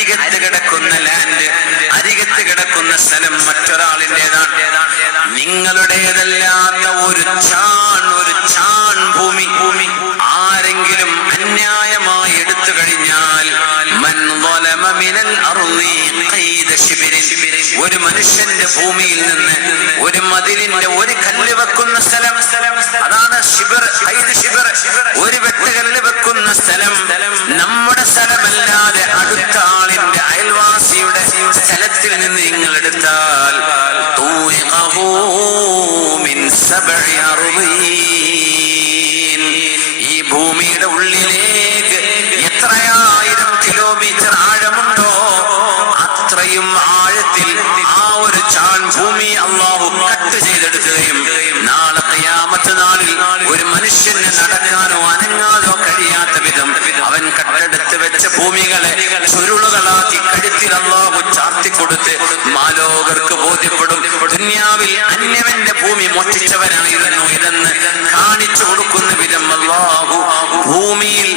അരികത്ത് കിടക്കുന്ന ലാൻഡ്, അരികത്ത് കിടക്കുന്ന സ്ഥലം മറ്റൊരാളിൻ്റെതാണ്. നിങ്ങളുടേതല്ലാത്ത ഒരു ചാൺ ഭൂമി ആരെങ്കിലും അന്യായമായി എടുത്തു കഴിഞ്ഞാൽ, ഒരു മനുഷ്യന്റെ ഭൂമിയിൽ നിന്ന് ഒരു മതിലിന്റെ ഒരു കല്ല് വെക്കുന്ന സ്ഥലം, അതാണ് ഷിബർ, ഒരു വെട്ടുകല്ല് വെക്കുന്ന സ്ഥലം. നമ്മുടെ സ്ഥലമല്ലാതെ അടുത്ത ആളിന്റെ അയൽവാസിയുടെ സ്ഥലത്തിൽ നിന്ന് നിങ്ങൾ എടുത്താൽ ഈ ഭൂമിയുടെ ഉള്ളിലേക്ക് എത്രയായിരം കിലോമീറ്റർ ആഴമുണ്ടോ അത്രയും ആഴത്തിൽ ആ ഒരു ചാൺ ഭൂമി അല്ലാഹു കട്ട് ചെയ്തെടുക്കുകയും നാളെ ഖിയാമത്ത് നാളിൽ ഒരു മനുഷ്യന് നടക്കാനോ അനങ്ങാനോ കഴിയാത്ത വിധം അവൻ കട്ടെടുത്ത് വെച്ച ഭൂമികളെ ചുരുളുകളാക്കി കഴുത്തിൽ അല്ലാഹു ചാർത്തിക്കൊടുത്ത് മാലോകർക്ക് ബോധ്യപ്പെടും ദുനിയാവിൽ അന്യവന്റെ ഭൂമി മോഷ്ടിച്ചവനായിരുന്നു ഇതെന്ന് കാണിച്ചു കൊടുക്കുന്ന വിധം അല്ലാഹു ഭൂമിയിൽ